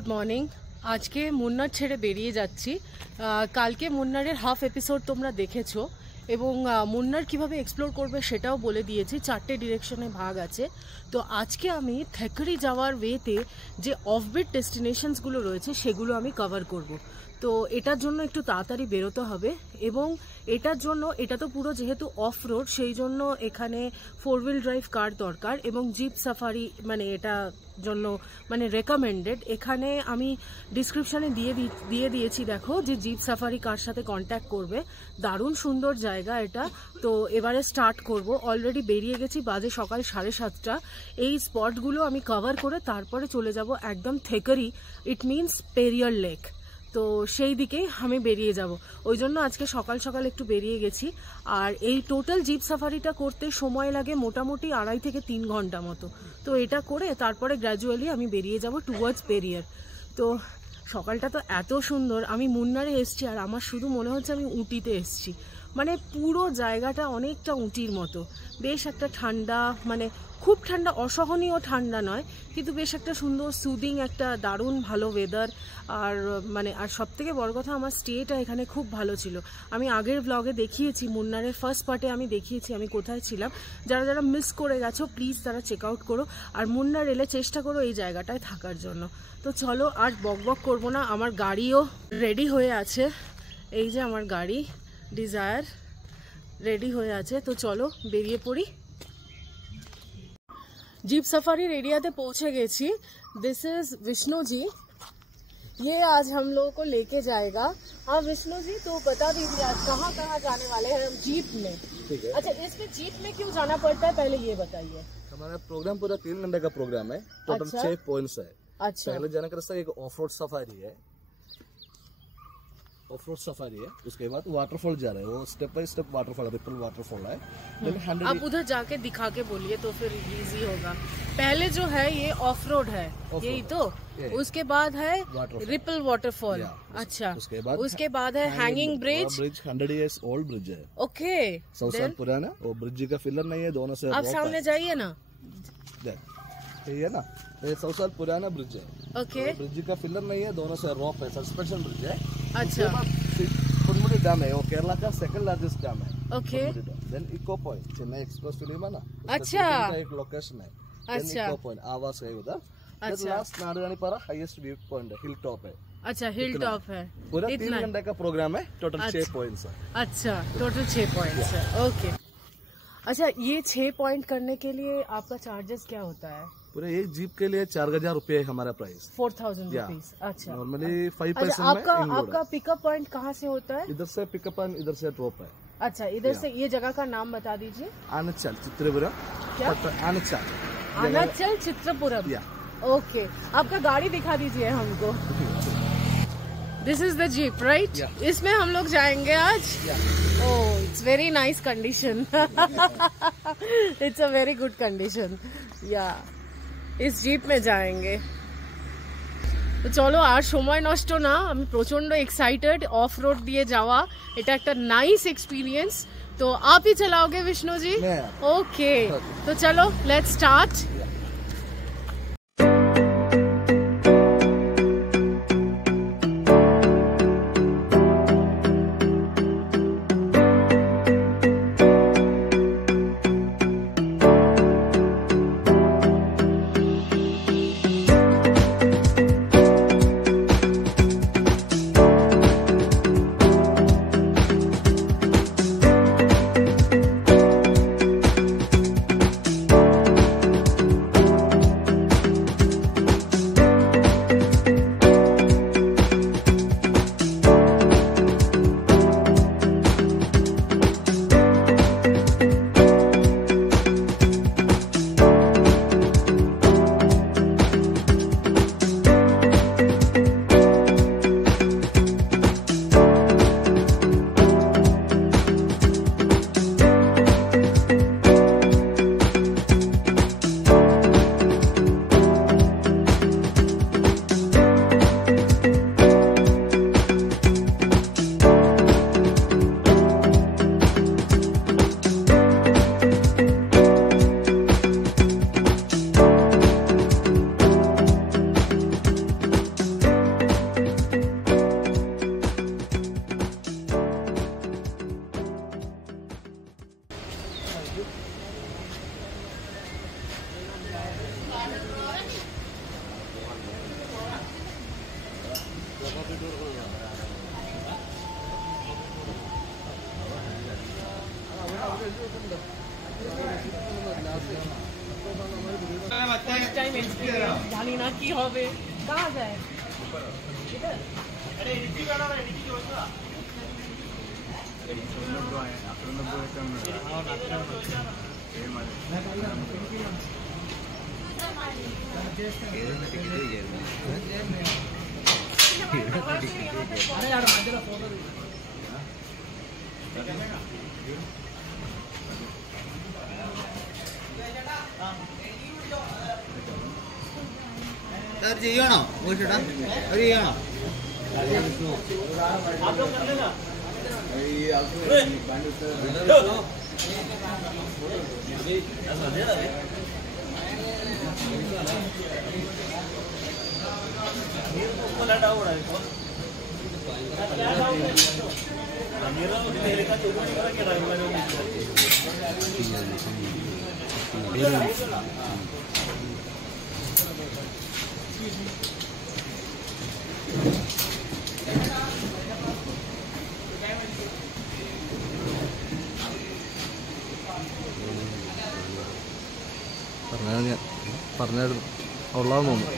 Good morning. আজকে মুন্নার ছেড়ে বেরিয়ে যাচ্ছি। কালকে মুন্নারের হাফ এপিসোড তোমরা দেখেছো এবং মুন্নার কিভাবে এক্সপ্লোর করবে সেটাও বলে দিয়েছি। 4টে ডিরেকশনে ভাগ আছে। তো আজকে আমি থেকরি যাওয়ার ওয়েতে যে অফবিট ডেস্টিনেশনসগুলো রয়েছে সেগুলো আমি কভার করব। তো এটার জন্য একটু তাড়াতাড়ি বেরোতে হবে এবং এটার জন্য এটা তো পুরো যেহেতু অফ রোড সেই জন্য এখানে 4 হুইল ড্রাইভ কার দরকার এবং জিপ সাফারি মানে এটা জন্য মানে রেকমেন্ডেড। এখানে আমি ডিসক্রিপশানে দিয়ে দিয়েছি, দেখো যে জিপ সাফারি কার সাথে কন্ট্যাক্ট করবে। দারুণ সুন্দর জায়গা এটা। তো এবারে স্টার্ট করব। অলরেডি বেরিয়ে গেছি, বাজে সকাল 7:30। এই স্পটগুলো আমি কভার করে তারপরে চলে যাব একদম থেকরি, ইট মিনস পেরিয়ার লেক। তো সেই দিকেই আমি বেরিয়ে যাব, ওই জন্য আজকে সকাল সকাল একটু বেরিয়ে গেছি। আর এই টোটাল জিপ সাফারিটা করতে সময় লাগে মোটামুটি 2.5 থেকে 3 ঘন্টা মতো। তো এটা করে তারপরে গ্র্যাজুয়ালি আমি বেরিয়ে যাব টুয়ার্ডস পেরিয়ার। তো সকালটা তো এত সুন্দর। আমি মুন্নারে এসছি আর আমার শুধু মনে হচ্ছে আমি উটিতে এসছি। মানে পুরো জায়গাটা অনেকটা উটির মতো। বেশ একটা ঠান্ডা, মানে খুব ঠান্ডা, অসহনীয় ঠান্ডা নয়, কিন্তু বেশ একটা সুন্দর সুদিং একটা দারুণ ভালো ওয়েদার। আর মানে আর সব থেকে বড় কথা আমার স্টেটা এখানে খুব ভালো ছিল। আমি আগের ব্লগে দেখিয়েছি, মুন্নারের ফার্স্ট পার্টে আমি দেখিয়েছি আমি কোথায় ছিলাম। যারা যারা মিস করে গেছো প্লিজ তারা চেক আউট করো আর মুন্নার এলে চেষ্টা করো এই জায়গাটায় থাকার জন্য। তো চলো আর বকবক করবো না, আমার গাড়িও রেডি হয়ে আছে। এই যে আমার গাড়ি ডিজায়ার রেডি হয়ে আছে। তো চলো বেরিয়ে পড়ি। जीप सफारी एरियाते पहुंचे गए। दिस इज विष्णु जी, ये आज हम लोगों को लेके जाएगा। हाँ विष्णु जी, तो बता दीजिए आज कहाँ कहाँ जाने वाले हैं हम जीप में। ठीक है। अच्छा, इसमें जीप में क्यों जाना पड़ता है पहले ये बताइए। हमारा प्रोग्राम पूरा 3 घंटे का प्रोग्राम है। टोटल अच्छा? 6 पॉइंट्स है। अच्छा, पहले जाने का रास्ता एक ऑफ रोड सफारी है, ऑफ रोड सफारी है। उसके बाद वाटरफॉल जा रहे हैं, वो step by step waterfall, ripple waterfall है। आप उधर जाके दिखा के बोलिए तो फिर इजी होगा। पहले जो है ये ऑफ रोड है, यही तो। उसके बाद है रिपल वाटरफॉल। अच्छा, उसके बाद है hanging bridge. 100 years old bridge है। ओके, 100 साल पुराना। वो ब्रिज का फिलर नहीं है, दोनों से आप सामने जाइए ना। ये है ना, ये 100 साल पुराना ब्रिज है। ओके, ब्रिज का फिलर नहीं है, दोनों से रॉप है, सस्पेंशन ब्रिज है। अच्छा, पुनमुडी डैम है, वो केरला का सेकंड लार्जेस्ट डैम है। Okay, then echo point Chennai Express film है ना, अच्छा, एक लोकेशन है। अच्छा, इको पॉइंट आवास है उधर। अच्छा, लास्ट नारायणीपारा हाईएस्ट व्यू पॉइंट है, हिल टॉप है। अच्छा, हिल टॉप है। पूरा 3 घंटे का प्रोग्राम है। टोटल 6 पॉइंट्स है। अच्छा, टोटल 6 पॉइंट्स है। ओके, अच्छा, ये 6 पॉइंट करने के लिए आपका चार्जेस क्या होता है? पूरे एक जीप के लिए 4000 रुपए है हमारा प्राइस। 4000 रुपीज। अच्छा, नॉर्मली 5% अच्छा, आपका पिकअप पॉइंट कहाँ से होता है? इधर से पिकअप एंड इधर से ड्रॉप है। अच्छा, इधर से ये जगह का नाम बता दीजिए। आनचल चित्रपुरम। क्या? आनचल आनचल चित्रपुरम। ओके, आपका गाड़ी दिखा दीजिए हमको। This is the jeep right? इसमें हम लोग जाएंगे आज। Oh, it's very nice condition. It's a very good condition. या इस जीप में जाएंगे। তো চলো আর সময় নষ্ট না, আমি প্রচন্ড এক্সাইটেড। অফ রোড দিয়ে যাওয়া এটা একটা নাইস এক্সপিরিয়েন্স। তো आप ही चलाओगे विष्णु जी? ओके, तो चलो लेट्स स्टार्ट। জানি না কি হবে, কাজ যায় ചെയ്യണോ മോശടാ അത് ചെയ്യണോ പറഞ്ഞായിരുന്നു ഉള്ളതെന്ന് തോന്നുന്നു.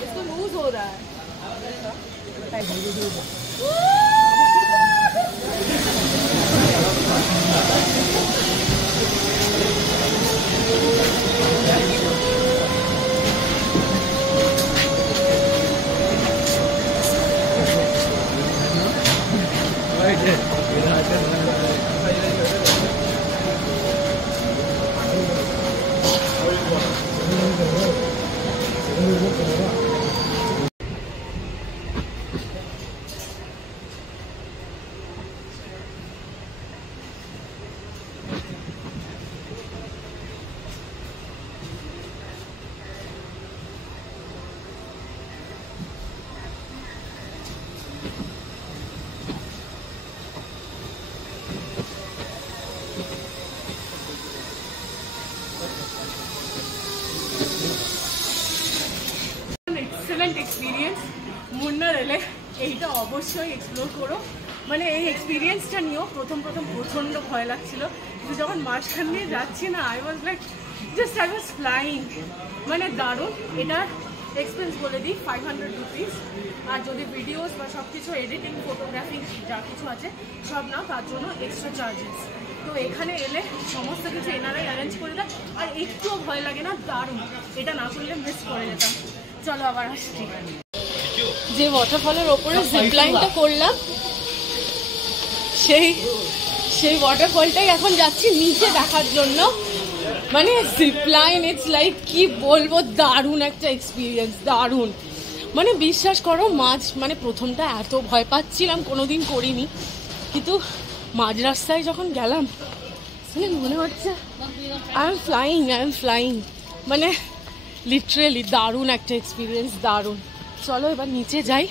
इसको लूज हो रहा है। এক্সেলেন্ট এক্সপিরিয়েন্স মুন্নার এলে এইটা অবশ্যই এক্সপ্লোর করো। মানে এই এক্সপিরিয়েন্সটা নিয়েও প্রথম প্রচণ্ড ভয় লাগছিল, কিন্তু যখন মাঝখান দিয়ে যাচ্ছি না, আই ওয়াজ ফ্লাইং। মানে দারুণ। এটার এক্সপেন্স বলে দিই 500 রুপিস। আর যদি ভিডিওস বা সব কিছু এডিটিং, ফটোগ্রাফি যা কিছু আছে সব না, তার জন্য এক্সট্রা চার্জেস। তো এখানে এলে সমস্ত কিছু এনারাই অ্যারেঞ্জ করে দেয়, আর একটুও ভয় লাগে না। দারুণ। এটা না করলে মিস করে যেতাম। চলো আবার আসছি। যে ওয়াটারফলের ওপরে জিপলাইনটা করলাম, সেই ওয়াটারফলটাই এখন যাচ্ছি নিচে দেখার জন্য। মানে জিপলাইন, ইটস লাইক কি বলবো, দারুণ একটা এক্সপিরিয়েন্স, দারুণ। মানে বিশ্বাস করো, মানে প্রথমটা এত ভয় পাচ্ছিলাম, কোনোদিন করিনি, কিন্তু মাঝ রাস্তায় যখন গেলাম মানে মনে হচ্ছে আই এম ফ্লাইং। মানে লিটারেলি দারুণ একটা এক্সপিরিয়েন্স, দারুণ। চলো এবার নিচে যাই।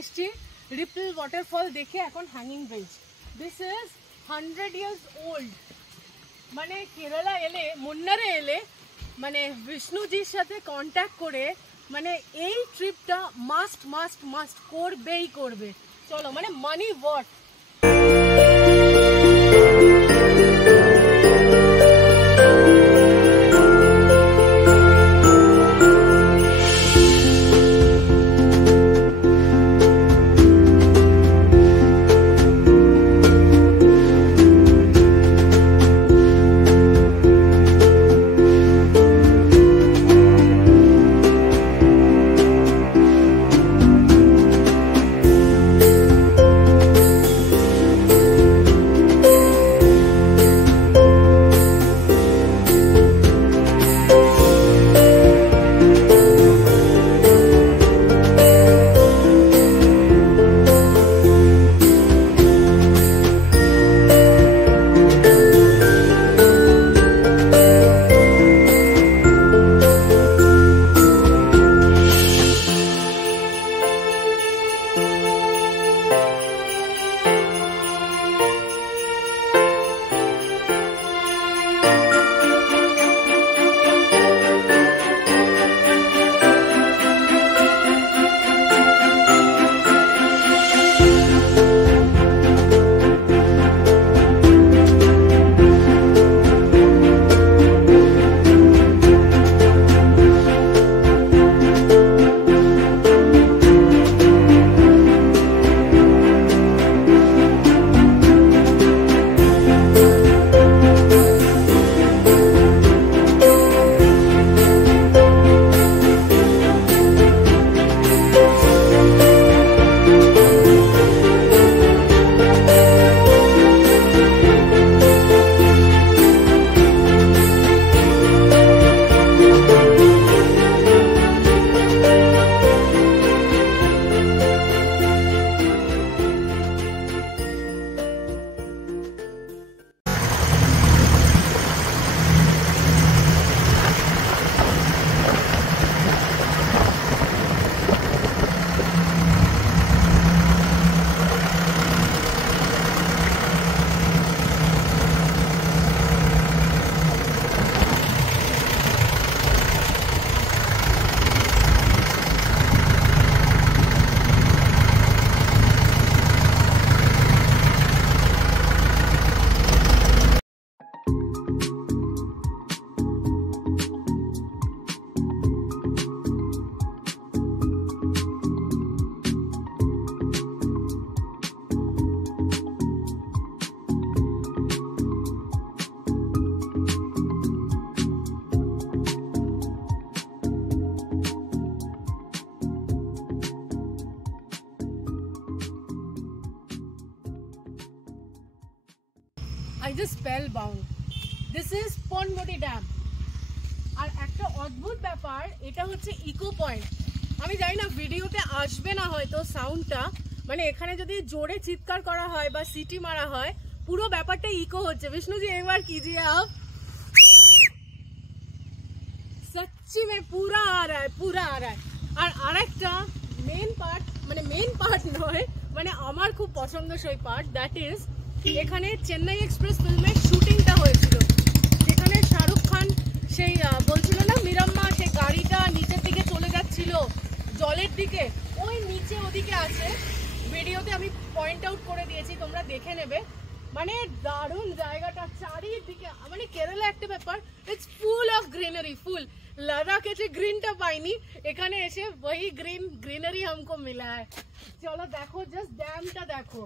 এসেছি রিপল ওয়াটারফল দেখে এখন hanging bridge. This is 100 years old। মানে কেরালা এলে, মুন্নারে এলে মানে বিষ্ণুজির সাথে কন্ট্যাক্ট করে মানে এই ট্রিপটা মাস্ট মাস্ট মাস্ট করবেই করবে। চলো, মানে মানি ওয়াট। I just spellbound. This is Ponmudi Dam. আর একটা অদ্ভুত ব্যাপার, এটা হচ্ছে ইকো পয়েন্ট। আমি জানি না ভিডিওতে আসবে না হয়তো সাউন্ডটা, মানে এখানে যদি জোরে চিৎকার করা হয় বা সিটি মারা হয় পুরো ব্যাপারটা ইকো হচ্ছে। বিষ্ণুজি একবার कीजिए आप। सच्ची में पूरा आ रहा है, पूरा आ रहा है। আর আরেকটা মেন পার্ট, মানে মেন পার্ট নয়, মানে আমার খুব পছন্দসই পার্ট, দ্যাট ইজ এখানে চেন্নাই এক্সপ্রেস ফিল্মের শুটিংটা হয়েছিল, যেখানে শাহরুখ খান সেই বলছিল না মিরাম্মা, সেই গাড়িটা নিচের দিকে চলে যাচ্ছিল জলের দিকে, ওই নিচে ওদিকে আছে। ভিডিওতে আমি পয়েন্ট আউট করে দিয়েছি, তোমরা দেখে নেবে। মানে দারুণ জায়গাটা, চারিদিকে মানে কেরালা একটা ব্যাপার, ইটস ফুল অফ গ্রিনারি, ফুল। লাদাখে যে গ্রিনটা পাইনি, এখানে এসে वही ग्रीनरी हमको मिला है। চলো দেখো, জাস্ট ড্যামটা দেখো।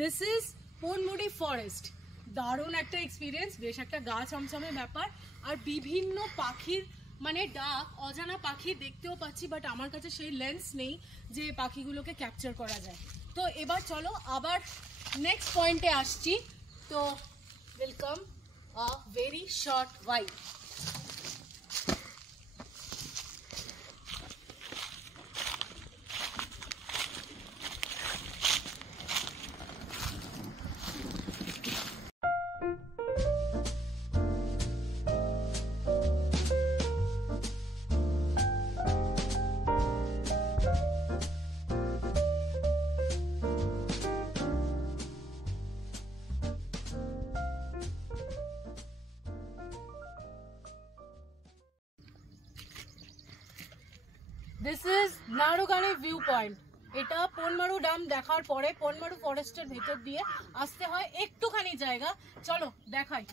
This is Ponmudi forest. দারুণ একটা এক্সপিরিয়েন্স, বেশ একটা গা ছমছমে ব্যাপার, আর বিভিন্ন পাখির মানে ডাক, অজানা পাখি দেখতেও পাচ্ছি, বাট আমার কাছে সেই লেন্স নেই যে পাখিগুলোকে ক্যাপচার করা যায়। তো এবার চলো আবার নেক্সট পয়েন্টে আসছি। তো welcome a very short while. This is Narugadi view point. এটা পনমারু ড্যাম দেখার পরে পনমারু ফরেস্টের ভেতর দিয়ে আসতে হয় একটুখানি জায়গা, চলো দেখাই।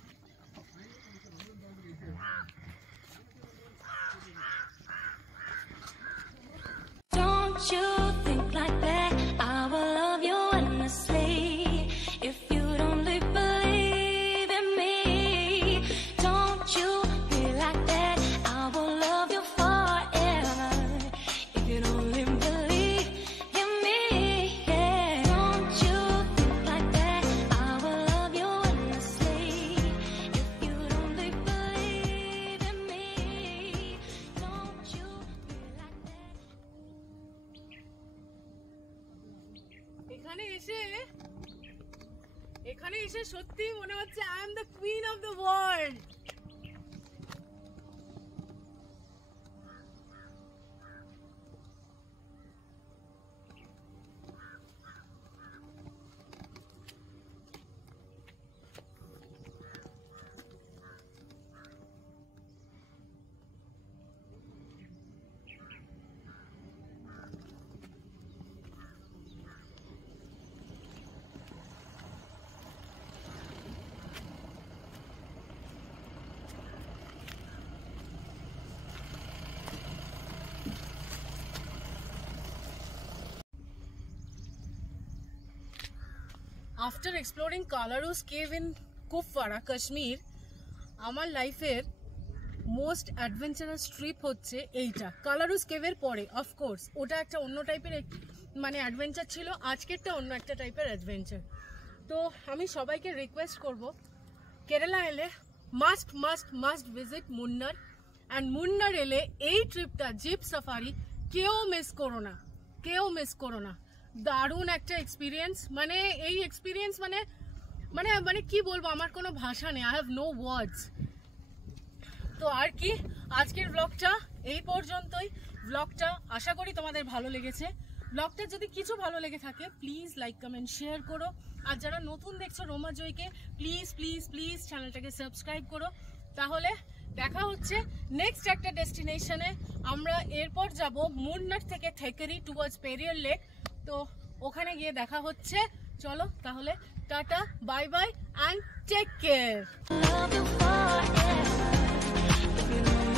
Don't you think like that? I will love you endlessly. If you don't believe in me, don't you be like that? I will love you forever. If you don't believe in me, yeah. Don't you think like that? I will love you endlessly. If you don't believe in me, don't you be like that? এখানে এসে সত্যি মনে হচ্ছে I am the queen of the world. After exploring Kalaroos cave in Kupwara Kashmir, আমার লাইফের most adventurous trip হচ্ছে এইটা। কালারুস কেভের পরে অফকোর্স ওটা একটা অন্য টাইপের মানে অ্যাডভেঞ্চার ছিল, আজকেরটা অন্য একটা টাইপের অ্যাডভেঞ্চার। তো আমি সবাইকে রিকোয়েস্ট করব, কেরালা এলে must must must visit Munnar. And Munnar এলে এই ট্রিপটা জিপ সাফারি কেউ মিস করো না, কেউ মিস করো না। দারুণ একটা এক্সপিরিয়েন্স, মানে এই এক্সপিরিয়েন্স মানে মানে মানে কি বলবো, আমার কোনো ভাষা নেই, আই হ্যাভ নো ওয়ার্ডস। তো আর কি, আজকের ব্লগটা এই পর্যন্তই। ব্লগটা আশা করি তোমাদের ভালো লেগেছে। ব্লগটা যদি কিছু ভালো লেগে থাকে প্লিজ লাইক কমেন্ট শেয়ার করো, আর যারা নতুন দেখছো রোমা জয়কে প্লিজ প্লিজ প্লিজ চ্যানেলটাকে সাবস্ক্রাইব করো। তাহলে দেখা হচ্ছে নেক্সট একটা ডেস্টিনেশনে। আমরা এরপর যাব মুন্নার থেকে থেকেরি টুয়ার্ডস পেরিয়ার লেক, তো ওখানে গিয়ে দেখা হচ্ছে। চলো তাহলে tata, bye bye and take care. Love you forever. If you don't